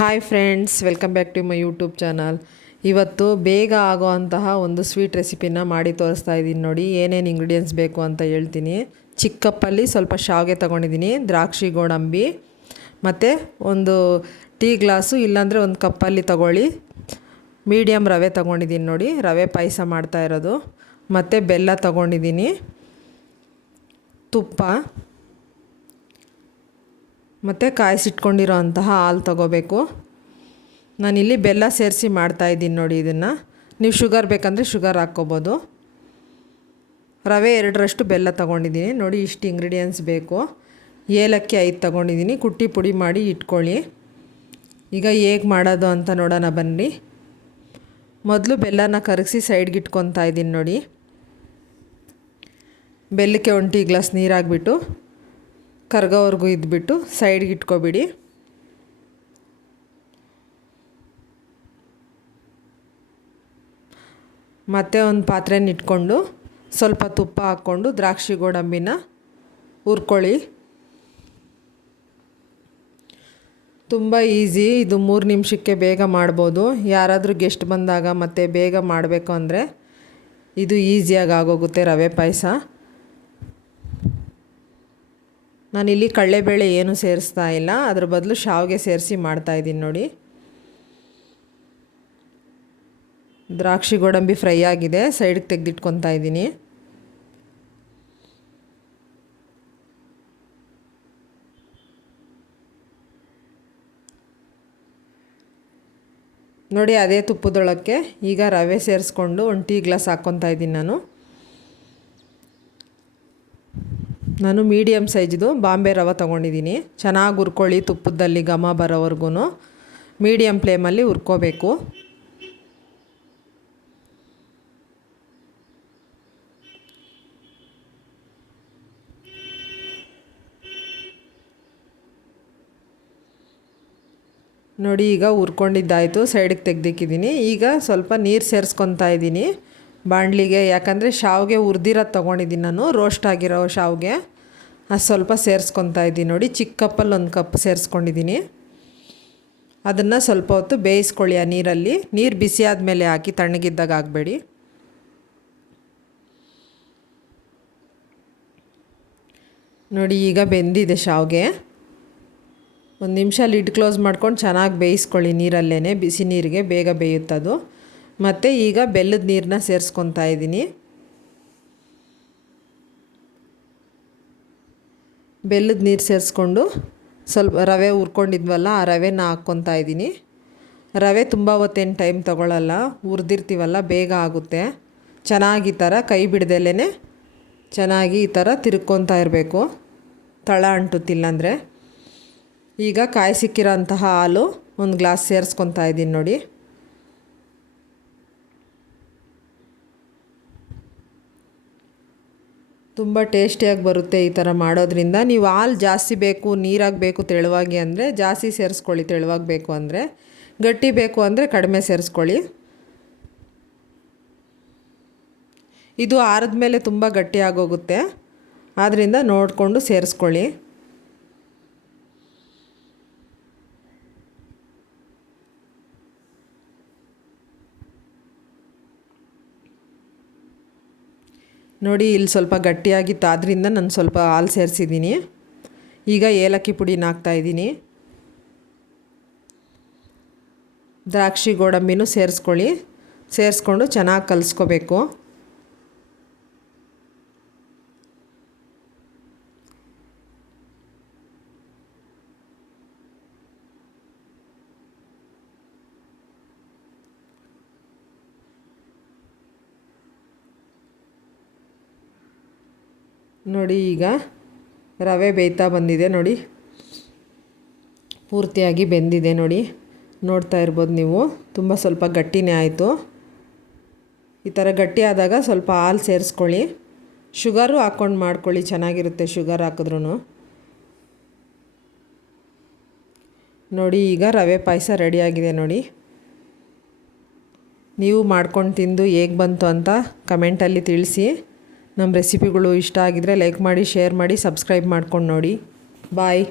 Hi friends, welcome back to my YouTube channel. ಇವತ್ತು ಬೇಗ ಆಗೋವಂತಹ ಒಂದು ಸ್ವೀಟ್ ರೆಸಿಪಿನ ಮಾಡಿ ತೋರಿಸ್ತಾ ಇದ್ದೀನಿ. ನೋಡಿ ಏನೇನು ಇಂಗ್ರೀಡಿಯೆಂಟ್ಸ್ ಬೇಕು ಅಂತ ಹೇಳ್ತೀನಿ. ಚಿಕ್ಕ ಕಪ್ಪಲ್ಲಿ ಸ್ವಲ್ಪ ಶಾವಿಗೆ ತೊಗೊಂಡಿದ್ದೀನಿ, ದ್ರಾಕ್ಷಿ ಗೋಡಂಬಿ ಮತ್ತು ಒಂದು ಟೀ ಗ್ಲಾಸು ಇಲ್ಲಾಂದರೆ ಒಂದು ಕಪ್ಪಲ್ಲಿ ತೊಗೊಳ್ಳಿ. ಮೀಡಿಯಮ್ ರವೆ ತೊಗೊಂಡಿದ್ದೀನಿ. ನೋಡಿ ರವೆ ಪಾಯಸ ಮಾಡ್ತಾ ಇರೋದು. ಮತ್ತು ಬೆಲ್ಲ ತೊಗೊಂಡಿದ್ದೀನಿ, ತುಪ್ಪ ಮತ್ತು ಕಾಯಿಸಿಟ್ಕೊಂಡಿರೋ ಅಂತಹ ಹಾಲು ತೊಗೋಬೇಕು. ನಾನಿಲ್ಲಿ ಬೆಲ್ಲ ಸೇರಿಸಿ ಮಾಡ್ತಾಯಿದ್ದೀನಿ. ನೋಡಿ ಇದನ್ನು ನೀವು ಶುಗರ್ ಬೇಕಂದರೆ ಶುಗರ್ ಹಾಕ್ಕೋಬೋದು. ರವೆ 2ರಷ್ಟು ಬೆಲ್ಲ ತೊಗೊಂಡಿದ್ದೀನಿ. ನೋಡಿ ಇಷ್ಟು ಇಂಗ್ರೀಡಿಯೆಂಟ್ಸ್ ಬೇಕು. ಏಲಕ್ಕಿ 5 ತೊಗೊಂಡಿದ್ದೀನಿ, ಕುಟ್ಟಿ ಪುಡಿ ಮಾಡಿ ಇಟ್ಕೊಳ್ಳಿ. ಈಗ ಹೇಗೆ ಮಾಡೋದು ಅಂತ ನೋಡೋಣ ಬನ್ನಿ. ಮೊದಲು ಬೆಲ್ಲನ ಕರಗಿಸಿ ಸೈಡ್ಗೆ ಇಟ್ಕೊತಾ ಇದ್ದೀನಿ. ನೋಡಿ ಬೆಲ್ಲಕ್ಕೆ 1 ಟೀ ಗ್ಲಾಸ್ ನೀರು ಹಾಕ್ಬಿಟ್ಟು ಕರ್ಗೋವರೆಗೂ ಇದ್ಬಿಟ್ಟು ಸೈಡ್ಗೆ ಇಟ್ಕೊಬಿಡಿ. ಮತ್ತು ಒಂದು ಪಾತ್ರೆನ ಇಟ್ಕೊಂಡು ಸ್ವಲ್ಪ ತುಪ್ಪ ಹಾಕ್ಕೊಂಡು ದ್ರಾಕ್ಷಿ ಗೋಡಂಬಿನ ಹುರ್ಕೊಳ್ಳಿ. ತುಂಬ ಈಸಿ ಇದು, 3 ನಿಮಿಷಕ್ಕೆ ಬೇಗ ಮಾಡ್ಬೋದು. ಯಾರಾದರೂ ಗೆಸ್ಟ್ ಬಂದಾಗ ಮತ್ತು ಬೇಗ ಮಾಡಬೇಕು ಅಂದರೆ ಇದು ಈಸಿಯಾಗಿ ಆಗೋಗುತ್ತೆ ರವೆ ಪಾಯಸ. ನಾನಿಲ್ಲಿ ಕಡಲೆಬೇಳೆ ಏನೂ ಸೇರಿಸ್ತಾ ಇಲ್ಲ, ಅದ್ರ ಬದಲು ಶಾವಿಗೆ ಸೇರಿಸಿ ಮಾಡ್ತಾಯಿದ್ದೀನಿ. ನೋಡಿ ದ್ರಾಕ್ಷಿ ಗೋಡಂಬಿ ಫ್ರೈ ಆಗಿದೆ, ಸೈಡ್ಗೆ ತೆಗೆದಿಟ್ಕೊತಾ ಇದ್ದೀನಿ. ನೋಡಿ ಅದೇ ತುಪ್ಪದೊಳಕ್ಕೆ ಈಗ ರವೆ ಸೇರಿಸ್ಕೊಂಡು 1 ಟೀ ಗ್ಲಾಸ್ ಹಾಕ್ಕೊತಾ ಇದ್ದೀನಿ. ನಾನು ಮೀಡಿಯಮ್ ಸೈಜ್ದು ಬಾಂಬೆ ರವೆ ತೊಗೊಂಡಿದ್ದೀನಿ. ಚೆನ್ನಾಗಿ ಹುರ್ಕೊಳ್ಳಿ, ತುಪ್ಪದಲ್ಲಿ ಘಮ ಬರೋವರೆಗೂ ಮೀಡಿಯಮ್ ಫ್ಲೇಮಲ್ಲಿ ಹುರ್ಕೋಬೇಕು. ನೋಡಿ ಈಗ ಹುರ್ಕೊಂಡಿದ್ದಾಯಿತು, ಸೈಡಿಗೆ ತೆಗ್ದಿಕ್ಕಿದ್ದೀನಿ. ಈಗ ಸ್ವಲ್ಪ ನೀರು ಸೇರಿಸ್ಕೊತಾ ಇದ್ದೀನಿ ಬಾಣಲಿಗೆ, ಯಾಕಂದರೆ ಶಾವಿಗೆ ಹುರಿದಿರೋದು ತೊಗೊಂಡಿದ್ದೀನಿ ನಾನು, ರೋಸ್ಟ್ ಆಗಿರೋ ಶಾವಿಗೆ. ಅದು ಸ್ವಲ್ಪ ಸೇರಿಸ್ಕೊತಾ ಇದ್ದೀನಿ. ನೋಡಿ ಚಿಕ್ಕ ಕಪ್ಪಲ್ಲಿ 1 ಕಪ್ ಸೇರಿಸ್ಕೊಂಡಿದ್ದೀನಿ. ಅದನ್ನು ಸ್ವಲ್ಪ ಹೊತ್ತು ಬೇಯಿಸ್ಕೊಳ್ಳಿ ಆ ನೀರಲ್ಲಿ. ನೀರು ಬಿಸಿ ಆದಮೇಲೆ ಹಾಕಿ, ತಣ್ಣಗಿದ್ದಾಗ ಹಾಕಬೇಡಿ. ನೋಡಿ ಈಗ ಬೆಂದಿದೆ ಶಾವಿಗೆ. 1 ನಿಮಿಷ ಲಿಡ್ ಕ್ಲೋಸ್ ಮಾಡ್ಕೊಂಡು ಚೆನ್ನಾಗಿ ಬೇಯಿಸ್ಕೊಳ್ಳಿ ನೀರಲ್ಲೇ, ಬಿಸಿ ನೀರಿಗೆ ಬೇಗ ಬೇಯುತ್ತದು. ಮತ್ತು ಈಗ ಬೆಲ್ಲದ ನೀರನ್ನ ಸೇರಿಸ್ಕೊತಾ ಇದ್ದೀನಿ. ಬೆಲ್ಲದ ನೀರು ಸೇರಿಸ್ಕೊಂಡು ಸ್ವಲ್ಪ ರವೆ ಹುರ್ಕೊಂಡಿದ್ವಲ್ಲ ಆ ರವೆನ ಹಾಕ್ಕೊತಾ ಇದ್ದೀನಿ. ರವೆ ತುಂಬ ಹೊತ್ತೇನು ಟೈಮ್ ತೊಗೊಳ್ಳಲ್ಲ, ಹುರಿದಿರ್ತೀವಲ್ಲ ಬೇಗ ಆಗುತ್ತೆ. ಚೆನ್ನಾಗಿ ಈ ಥರ ಕೈ ಬಿಡ್ದಲೇ ಚೆನ್ನಾಗಿ ಈ ಥರ ತಿರ್ಕೊತಾ ಇರಬೇಕು, ತಳ ಅಂಟುತ್ತಿಲ್ಲ ಅಂದರೆ. ಈಗ ಕಾಯಿಸಿಕ್ಕಿರೋ ಅಂತಹ ಹಾಲು 1 ಗ್ಲಾಸ್ ಸೇರಿಸ್ಕೊತಾ ಇದ್ದೀನಿ. ನೋಡಿ ತುಂಬ ಟೇಸ್ಟಿಯಾಗಿ ಬರುತ್ತೆ ಈ ಥರ ಮಾಡೋದ್ರಿಂದ. ನೀವು ಹಾಲು ಜಾಸ್ತಿ ಬೇಕು, ನೀರಾಗಿ ಬೇಕು ತೆಳುವಾಗಿ ಅಂದರೆ ಜಾಸ್ತಿ ಸೇರಿಸ್ಕೊಳ್ಳಿ, ತೆಳುವಾಗಿ ಬೇಕು ಅಂದರೆ. ಗಟ್ಟಿ ಬೇಕು ಅಂದರೆ ಕಡಿಮೆ ಸೇರಿಸ್ಕೊಳ್ಳಿ. ಇದು ಆರಿದ ಮೇಲೆ ತುಂಬ ಗಟ್ಟಿಯಾಗೋಗುತ್ತೆ, ಆದ್ದರಿಂದ ನೋಡಿಕೊಂಡು ಸೇರಿಸ್ಕೊಳ್ಳಿ. ನೋಡಿ ಇಲ್ಲಿ ಸ್ವಲ್ಪ ಗಟ್ಟಿಯಾಗಿತ್ತು, ಆದ್ದರಿಂದ ನಾನು ಸ್ವಲ್ಪ ಹಾಲು ಸೇರಿಸಿದ್ದೀನಿ. ಈಗ ಏಲಕ್ಕಿ ಪುಡಿನ ಹಾಕ್ತಾಯಿದ್ದೀನಿ. ದ್ರಾಕ್ಷಿ ಗೋಡಂಬಿನೂ ಸೇರಿಸ್ಕೊಳ್ಳಿ. ಸೇರಿಸ್ಕೊಂಡು ಚೆನ್ನಾಗಿ ಕಲಿಸ್ಕೋಬೇಕು. ನೋಡಿ ಈಗ ರವೆ ಬೇಯ್ತಾ ಬಂದಿದೆ. ನೋಡಿ ಪೂರ್ತಿಯಾಗಿ ಬೆಂದಿದೆ. ನೋಡಿ ನೋಡ್ತಾ ಇರ್ಬೋದು ನೀವು, ತುಂಬ ಸ್ವಲ್ಪ ಗಟ್ಟಿನೇ ಆಯಿತು. ಈ ಥರ ಗಟ್ಟಿ ಆದಾಗ ಸ್ವಲ್ಪ ಹಾಲು ಸೇರಿಸ್ಕೊಳ್ಳಿ. ಶುಗರು ಹಾಕ್ಕೊಂಡು ಮಾಡ್ಕೊಳ್ಳಿ, ಚೆನ್ನಾಗಿರುತ್ತೆ ಶುಗರ್ ಹಾಕಿದ್ರೂ. ನೋಡಿ ಈಗ ರವೆ ಪಾಯಸ ರೆಡಿಯಾಗಿದೆ. ನೋಡಿ ನೀವು ಮಾಡ್ಕೊಂಡು ತಿಂದು ಹೇಗೆ ಬಂತು ಅಂತ ಕಮೆಂಟಲ್ಲಿ ತಿಳಿಸಿ. ನಮ್ಮ ರೆಸಿಪಿಗಳು ಇಷ್ಟ ಆಗಿದರೆ ಲೈಕ್ ಮಾಡಿ, ಶೇರ್ ಮಾಡಿ, ಸಬ್ಸ್ಕ್ರೈಬ್ ಮಾಡ್ಕೊಂಡು ನೋಡಿ. ಬಾಯ್.